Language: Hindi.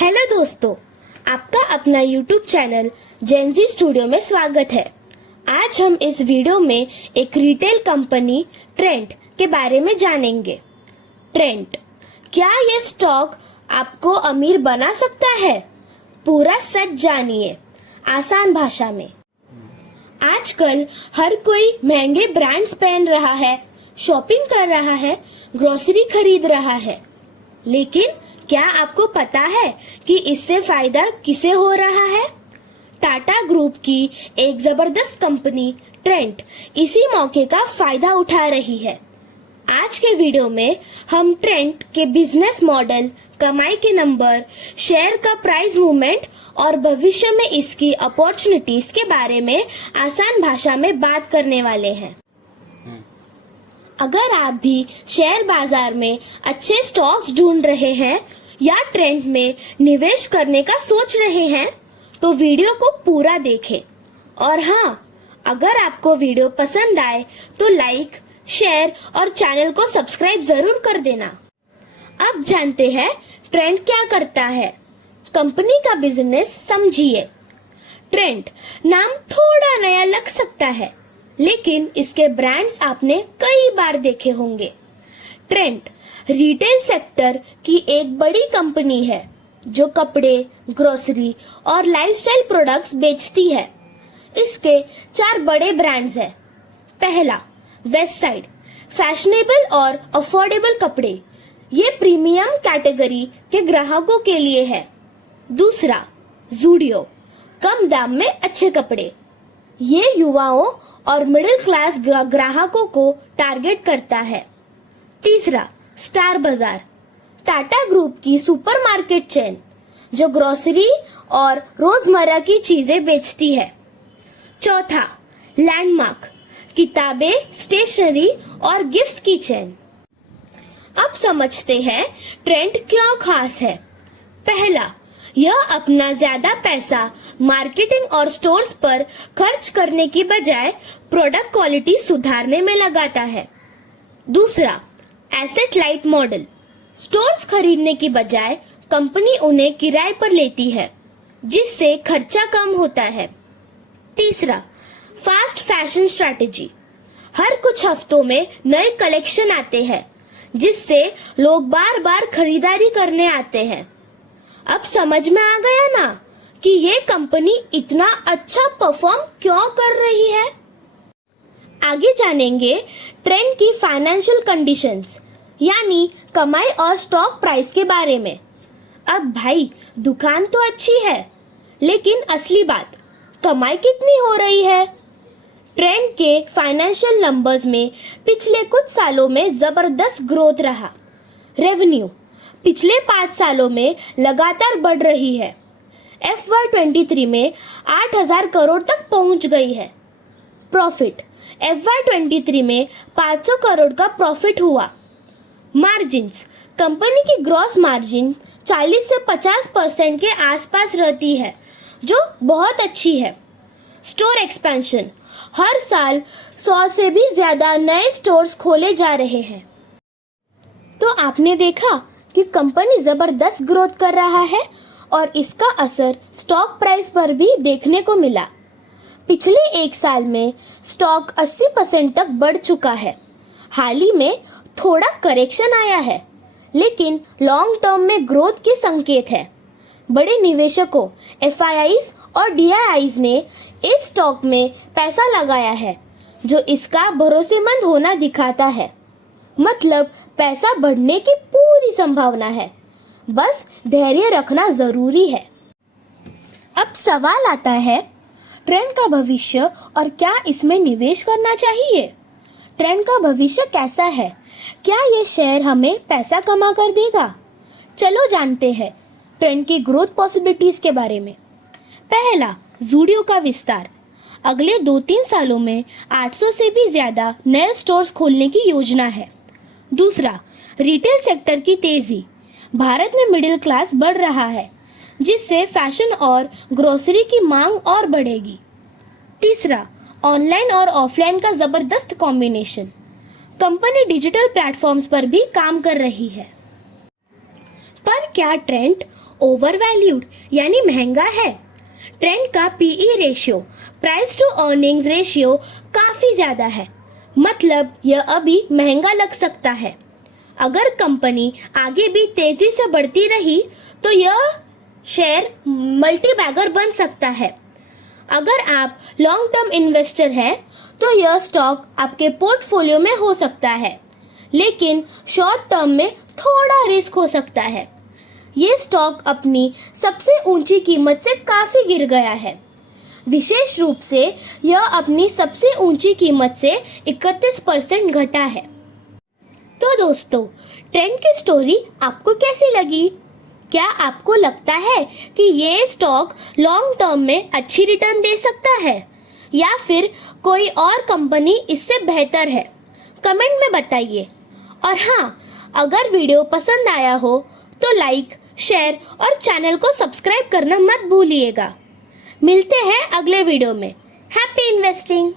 हेलो दोस्तों, आपका अपना YouTube चैनल जेनजी स्टूडियो में स्वागत है। आज हम इस वीडियो में एक रिटेल कंपनी ट्रेंट के बारे में जानेंगे। ट्रेंट, क्या ये स्टॉक आपको अमीर बना सकता है? पूरा सच जानिए आसान भाषा में। आजकल हर कोई महंगे ब्रांड्स पहन रहा है, शॉपिंग कर रहा है, ग्रोसरी खरीद रहा है, लेकिन क्या आपको पता है कि इससे फायदा किसे हो रहा है? टाटा ग्रुप की एक जबरदस्त कंपनी ट्रेंट इसी मौके का फायदा उठा रही है। आज के वीडियो में हम ट्रेंट के बिजनेस मॉडल, कमाई के नंबर, शेयर का प्राइस मूवमेंट और भविष्य में इसकी अपॉर्चुनिटीज के बारे में आसान भाषा में बात करने वाले हैं। अगर आप भी शेयर बाजार में अच्छे स्टॉक्स ढूंढ रहे हैं या ट्रेंड में निवेश करने का सोच रहे हैं, तो वीडियो को पूरा देखें। और हाँ, अगर आपको वीडियो पसंद आए तो लाइक, शेयर और चैनल को सब्सक्राइब जरूर कर देना। अब जानते हैं ट्रेंड क्या करता है। कंपनी का बिजनेस समझिए। ट्रेंड नाम थोड़ा नया लग सकता है, लेकिन इसके ब्रांड्स आपने कई बार देखे होंगे। ट्रेंट रिटेल सेक्टर की एक बड़ी कंपनी है जो कपड़े, ग्रोसरी और लाइफस्टाइल प्रोडक्ट्स बेचती है। इसके 4 बड़े ब्रांड्स हैं। पहला, वेस्ट साइड, फैशनेबल और अफोर्डेबल कपड़े, ये प्रीमियम कैटेगरी के ग्राहकों के लिए है। दूसरा, ज़ूडियो, कम दाम में अच्छे कपड़े, ये युवाओं और मिडिल क्लास ग्राहकों को टारगेट करता है। तीसरा, स्टार बाजार, टाटा ग्रुप की सुपरमार्केट चेन जो ग्रोसरी और रोजमर्रा की चीजें बेचती है। चौथा, लैंडमार्क, किताबें, स्टेशनरी और गिफ्ट्स की चेन। अब समझते हैं ट्रेंड क्यों खास है। पहला, यह अपना ज्यादा पैसा मार्केटिंग और स्टोर्स पर खर्च करने की बजाय प्रोडक्ट क्वालिटी सुधारने में लगाता है। दूसरा, एसेट लाइट मॉडल, स्टोर्स खरीदने की बजाय कंपनी उन्हें किराए पर लेती है, जिससे खर्चा कम होता है। तीसरा, फास्ट फैशन स्ट्रैटेजी, हर कुछ हफ्तों में नए कलेक्शन आते हैं, जिससे लोग बार बार खरीदारी करने आते हैं। अब समझ में आ गया ना कि ये कंपनी इतना अच्छा परफॉर्म क्यों कर रही है। आगे जानेंगे ट्रेंड की फाइनेंशियल कंडीशंस, यानी कमाई और स्टॉक प्राइस के बारे में। अब भाई, दुकान तो अच्छी है, लेकिन असली बात, कमाई कितनी हो रही है? ट्रेंड के फाइनेंशियल नंबर्स में पिछले कुछ सालों में जबरदस्त ग्रोथ रहा। रेवेन्यू पिछले 5 सालों में लगातार बढ़ रही है। FY23 में 8,000 करोड़ तक पहुंच गई है। प्रॉफिट FY23 में 500 करोड़ का प्रॉफिट हुआ। मार्जिन्स, कंपनी की ग्रॉस मार्जिन 40 से 50% के आसपास रहती है, जो बहुत अच्छी है। स्टोर एक्सपेंशन, हर साल 100 से भी ज्यादा नए स्टोर्स खोले जा रहे हैं। तो आपने देखा कि कंपनी जबरदस्त ग्रोथ कर रहा है और इसका असर स्टॉक प्राइस पर भी देखने को मिला। पिछले 1 साल में स्टॉक 80% तक बढ़ चुका है। हाल ही में थोड़ा करेक्शन आया है, लेकिन लॉन्ग टर्म में ग्रोथ के संकेत है। बड़े निवेशकों, FIIs और DIIs ने इस स्टॉक में पैसा लगाया है, जो इसका भरोसेमंद होना दिखाता है। मतलब पैसा बढ़ने की पूरी संभावना है, बस धैर्य रखना जरूरी है। अब सवाल आता है, ट्रेंड का भविष्य और क्या इसमें निवेश करना चाहिए? ट्रेंड का भविष्य कैसा है? क्या ये शेयर हमें पैसा कमा कर देगा? चलो जानते हैं ट्रेंड की ग्रोथ पॉसिबिलिटीज के बारे में। पहला, ज़ूडियो का विस्तार, अगले 2-3 सालों में 800 से भी ज्यादा नए स्टोर्स खोलने की योजना है। दूसरा, रिटेल सेक्टर की तेजी, भारत में मिडिल क्लास बढ़ रहा है, जिससे फैशन और ग्रोसरी की मांग और बढ़ेगी। तीसरा, ऑनलाइन और ऑफलाइन का जबरदस्त कॉम्बिनेशन, कंपनी डिजिटल प्लेटफॉर्म्स पर भी काम कर रही है। पर क्या ट्रेंड ओवर वैल्यूड यानी महंगा है। ट्रेंड का PE ratio, price to earnings ratio काफी ज्यादा है, मतलब यह अभी महंगा लग सकता है। अगर कंपनी आगे भी तेजी से बढ़ती रही तो यह शेयर मल्टी बैगर बन सकता है। अगर आप लॉन्ग टर्म इन्वेस्टर हैं तो यह स्टॉक आपके पोर्टफोलियो में हो सकता है, लेकिन शॉर्ट टर्म में थोड़ा रिस्क हो सकता है। ये स्टॉक अपनी सबसे ऊंची कीमत से काफी गिर गया है, विशेष रूप से यह अपनी सबसे ऊंची कीमत से 31% घटा है। तो दोस्तों, ट्रेंड की स्टोरी आपको कैसी लगी? क्या आपको लगता है कि ये स्टॉक लॉन्ग टर्म में अच्छी रिटर्न दे सकता है या फिर कोई और कंपनी इससे बेहतर है? कमेंट में बताइए। और हाँ, अगर वीडियो पसंद आया हो तो लाइक, शेयर और चैनल को सब्सक्राइब करना मत भूलिएगा। मिलते हैं अगले वीडियो में। Happy investing.